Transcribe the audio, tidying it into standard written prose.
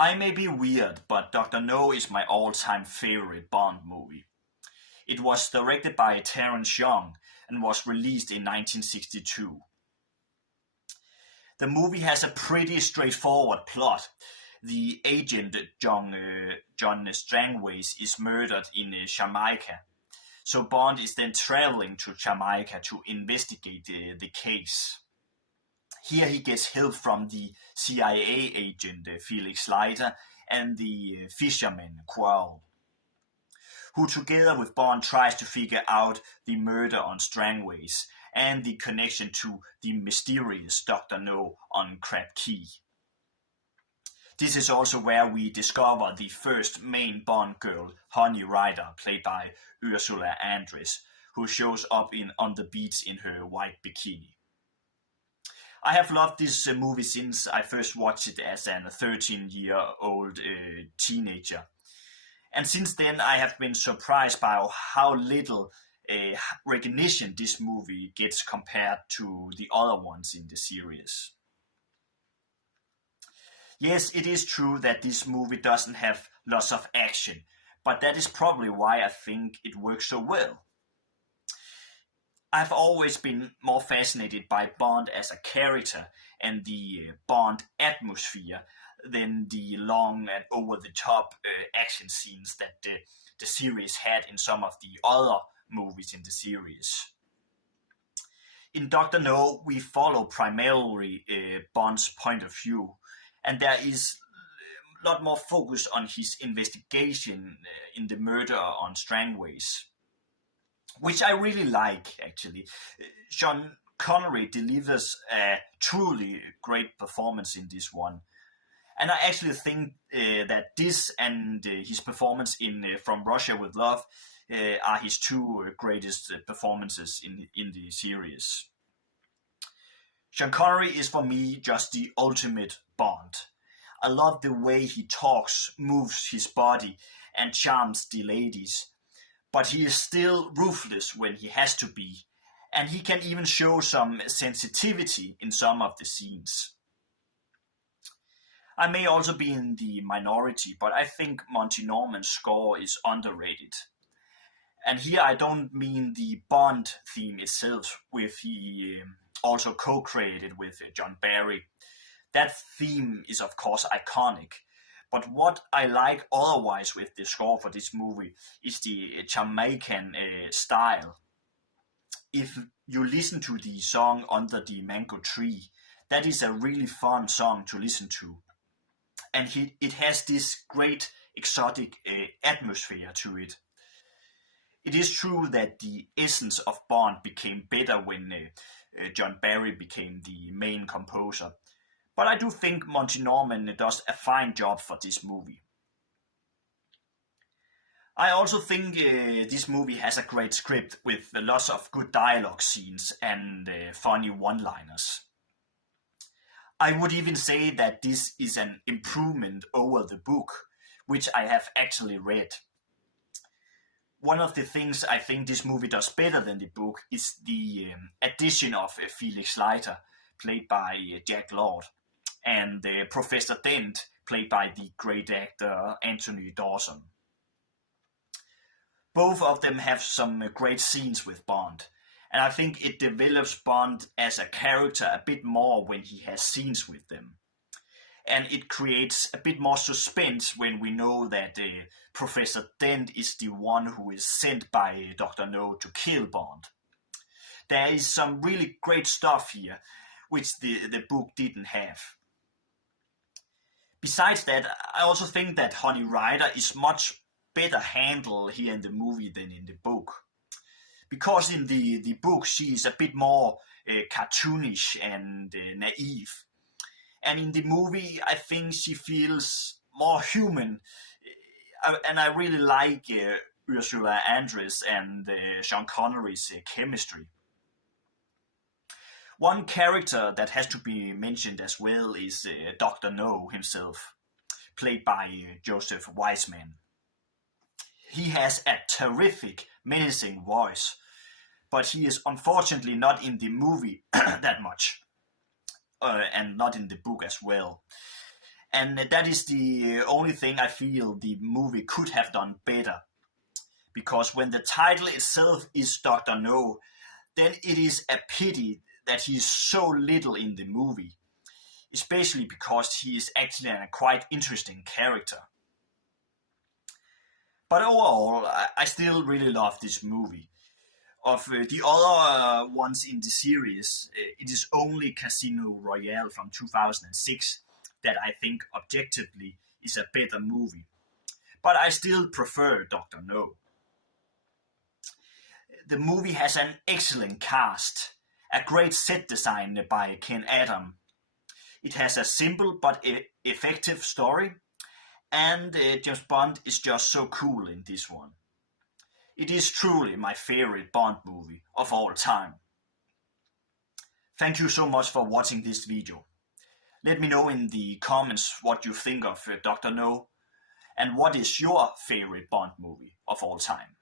I may be weird, but Dr. No is my all-time favorite Bond movie. It was directed by Terence and was released in 1962. The movie has a pretty straightforward plot. The agent John Strangways is murdered in Jamaica. So Bond is then traveling to Jamaica to investigate the case. Here he gets help from the CIA agent Felix Leiter and the fisherman Quarrel, who together with Bond tries to figure out the murder on Strangways and the connection to the mysterious Dr. No on Crab Key. This is also where we discover the first main Bond girl, Honey Rider, played by Ursula Andress, who shows up on the beach in her white bikini. I have loved this movie since I first watched it as a 13-year-old teenager. And since then I have been surprised by how little recognition this movie gets compared to the other ones in the series. Yes, it is true that this movie doesn't have lots of action, but that is probably why I think it works so well. I've always been more fascinated by Bond as a character and the Bond atmosphere than the long and over-the-top action scenes that the series had in some of the other movies in the series. In Dr. No, we follow primarily Bond's point of view, and there is a lot more focus on his investigation in the murder on Strangways, which I really like, actually. Sean Connery delivers a truly great performance in this one. And I actually think that this and his performance in From Russia with Love are his two greatest performances in the series. Sean Connery is for me just the ultimate Bond. I love the way he talks, moves his body, and charms the ladies. But he is still ruthless when he has to be, and he can even show some sensitivity in some of the scenes. I may also be in the minority, but I think Monty Norman's score is underrated. And here I don't mean the Bond theme itself, with he also co-created with John Barry. That theme is of course iconic, but what I like otherwise with the score for this movie is the Jamaican style. If you listen to the song Under the Mango Tree, that is a really fun song to listen to. And it has this great exotic atmosphere to it. It is true that the essence of Bond became better when John Barry became the main composer. But I do think Monty Norman does a fine job for this movie. I also think this movie has a great script with lots of good dialogue scenes and funny one-liners. I would even say that this is an improvement over the book, which I have actually read. One of the things I think this movie does better than the book is the addition of Felix Leiter, played by Jack Lord, and Professor Dent, played by the great actor Anthony Dawson. Both of them have some great scenes with Bond, and I think it develops Bond as a character a bit more when he has scenes with them. And it creates a bit more suspense when we know that Professor Dent is the one who is sent by Dr. No to kill Bond. There is some really great stuff here, which the book didn't have. Besides that, I also think that Honey Rider is much better handled here in the movie than in the book. Because in the book she is a bit more cartoonish and naive. And in the movie I think she feels more human. And I really like Ursula Andress and Sean Connery's chemistry. One character that has to be mentioned as well is Dr. No himself, played by Joseph Wiseman. He has a terrific, menacing voice, but he is unfortunately not in the movie that much, and not in the book as well. And that is the only thing I feel the movie could have done better. Because when the title itself is Dr. No, then it is a pity that he is so little in the movie, especially because he is actually a quite interesting character. But overall, I still really love this movie. Of the other ones in the series, it is only Casino Royale from 2006 that I think objectively is a better movie. But I still prefer Dr. No. The movie has an excellent cast, a great set design by Ken Adam. It has a simple but effective story, and James Bond is just so cool in this one. It is truly my favorite Bond movie of all time. Thank you so much for watching this video. Let me know in the comments what you think of Dr. No, and what is your favorite Bond movie of all time.